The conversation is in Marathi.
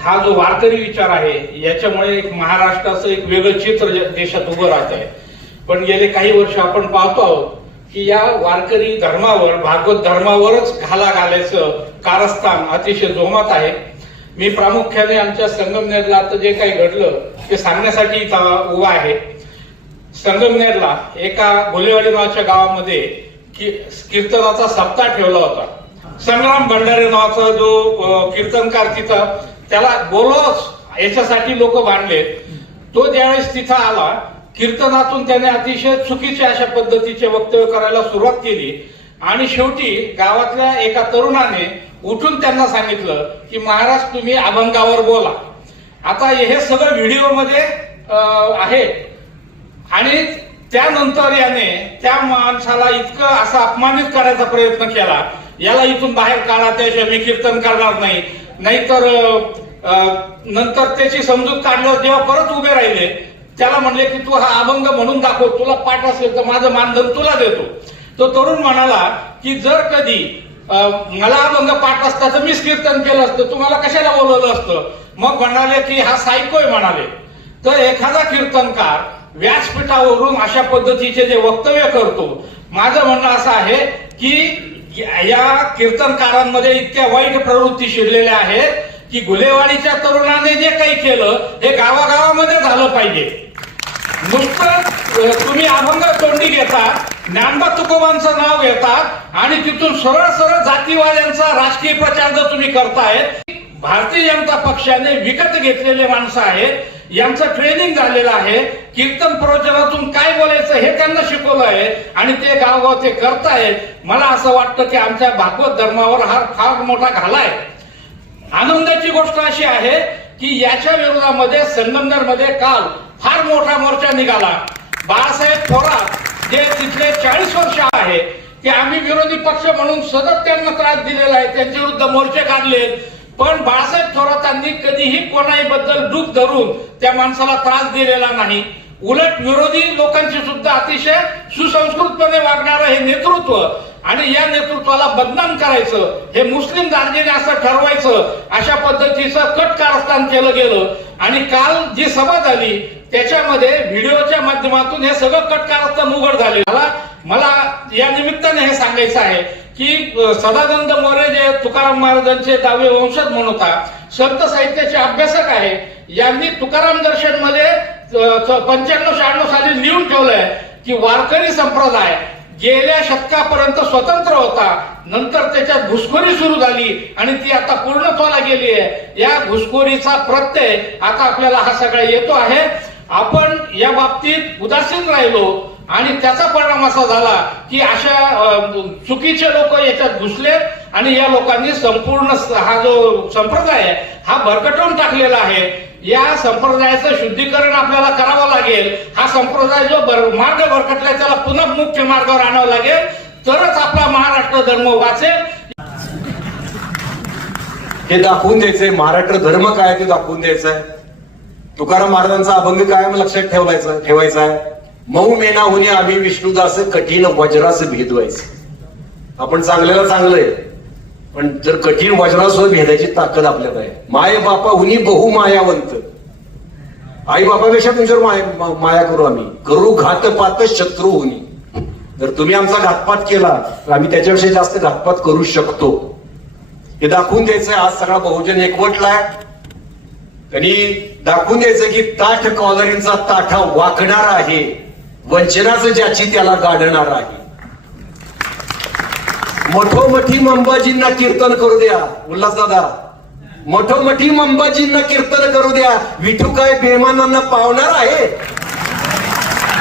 हा जो वारकरी विचार आहे याच्यामुळे एक महाराष्ट्राचं एक वेगळं चित्र देशात उभं राहत आहे. पण गेले काही वर्ष आपण पाहतो आहोत की या वारकरी धर्मावर भागवत धर्मावरच घाला घालायचं कारस्थान अतिशय जोमात आहे. मी प्रामुख्याने आमच्या संगमनेरला आता जे काही घडलं ते सांगण्यासाठी इथं उभा आहे. संगमनेरला एका भोलेवाडी नावाच्या गावामध्ये की- कीर्तनाचा सप्ताह ठेवला होता. संग्राम भंडारे नावाचा जो कीर्तनकार तिथं त्याला बोलवच याच्यासाठी लोक बांधले तो ज्यावेळेस तिथं आला कीर्तनातून त्याने अतिशय चुकीचे अशा पद्धतीचे वक्तव्य करायला सुरुवात केली. आणि शेवटी गावातल्या एका तरुणाने उठून त्यांना सांगितलं की महाराज तुम्ही अभंगावर बोला. आता हे सगळं व्हिडिओमध्ये आहे. आणि त्यानंतर याने त्या माणसाला इतकं असं अपमानित करायचा प्रयत्न केला. याला इथून बाहेर काढा त्याशिवाय मी कीर्तन करणार नाही. नाहीतर नंतर त्याची समजूत काढल्यावर जेव्हा परत उभे राहिले त्याला म्हणले की तू हा अभंग म्हणून दाखव तुला पाठ असेल तर माझं मानधन तुला देतो. तो तरुण म्हणाला की जर कधी मला अभंग पाठ असता तर मीच कीर्तन केलं असतं तुम्हाला कशाला बोलवलं असतं? मग म्हणाले की हा सायकोय म्हणाले. तर एखादा कीर्तनकार व्यासपीठावरून अशा पद्धतीचे जे वक्तव्य करतो. माझं म्हणणं असं आहे की या कीर्तनकारांमध्ये इतक्या वाईट प्रवृत्ती शिरलेल्या आहेत की गुलेवाडीच्या तरुणाने जे काही केलं हे गावागावामध्ये झालं पाहिजे. नुसतं तुम्ही अभंग तोंडी घेता ज्ञानबा तुकोबांचं नाव घेता आणि तिथून सरळ सरळ जातीवाद्यांचा राजकीय प्रचार जर तुम्ही करतायत भारतीय जनता पक्षाने विकत घेतलेले माणसं आहेत यांचं ट्रेनिंग झालेलं आहे कीर्तन प्रवचनातून काय बोलायचं हे त्यांना शिकवलं आहे आणि ते गावगाव ते करतायत. मला असं वाटतं की आमच्या भागवत धर्मावर हा फार मोठा घाला आहे. आनंदाची गोष्ट अशी आहे की याच्या विरोधामध्ये संगमनेरमध्ये काल फार मोठा मोर्चा निघाला. बाळासाहेब थोरात जे तिथले चाळीस वर्ष आहे की आम्ही विरोधी पक्ष म्हणून सतत त्यांना त्रास दिलेला आहे त्यांच्या विरुद्ध मोर्चे काढले. पण बाळासाहेब थोरातांनी कधीही कोणाही बद्दल दुःख धरून त्या माणसाला त्रास दिलेला नाही. उलट विरोधी लोकांशी सुद्धा अतिशय सुसंस्कृतपणे वागणारं हे नेतृत्व आणि या नेतृत्वाला बदनाम करायचं हे मुस्लिम दार्जिने असं ठरवायचं अशा पद्धतीचं कट कारस्थान केलं गेलं. आणि काल जी सभा झाली त्याच्यामध्ये व्हिडिओच्या माध्यमातून हे सगळं कट कारस्थान उघड झाले. मला मला या निमित्ताने हे सांगायचं आहे की सदानंद मोरे जे तुकाराम महाराजांचे दहावे वंशज म्हणून होता संत साहित्याचे अभ्यासक आहे यांनी तुकाराम दर्शनमध्ये पंच्याण्णव शहाण्णव साली लिहून ठेवलंय की वारकरी संप्रदाय गेल्या शतकापर्यंत स्वतंत्र होता. नंतर त्याच्यात घुसखोरी सुरू झाली आणि ती आता पूर्णत्वाला गेली आहे. या घुसखोरीचा प्रत्यय आता आपल्याला हा सगळा येतो आहे. आपण या बाबतीत उदासीन राहिलो आणि त्याचा परिणाम असा झाला की अशा चुकीचे लोक याच्यात घुसले आणि या लोकांनी संपूर्ण हा जो संप्रदाय आहे हा भरकटवून टाकलेला आहे. या संप्रदायाचं शुद्धीकरण आपल्याला करावं लागेल. हा संप्रदाय जो बर- मार्ग भरकटला त्याला पुन्हा मुख्य मार्गावर आणावं लागेल. तरच आपला महाराष्ट्र धर्म वाचेल. हे दाखवून द्यायचंय महाराष्ट्र धर्म काय ते दाखवून द्यायचंय. तुकाराम महाराजांचा अभंग कायम लक्षात ठेवायचं ठेवायचा आहे मऊ मेना होणे आम्ही विष्णुदास कठीण वज्रास भेदवायचं. आपण चांगल्याला चांगलंय. पण जर कठीण वजनासह भेदायची ताकद आपल्याकडे आहे. माय बापा हुनी बहु मायावंत. आई बापापेक्षा तुमच्यावर माया माया करू आम्ही. करू घातपात शत्रू हुनी. जर तुम्ही आमचा घातपात केला तर आम्ही त्याच्यापेक्षा जास्त घातपात करू शकतो. हे दाखवून द्यायचं आज सगळा बहुजन एकवटलाय त्यांनी दाखवून द्यायचं की ताठ कॉलरींचा ताठा वाकणार आहे. वंचनाचं ज्याची त्याला गाडणार आहे. मोठोमठी मंबाजींना कीर्तन करू द्या. उल्हास दादा मोठोमठी मंबाजींना कीर्तन करू द्या. विठू काय बेमानांना पावणार आहे?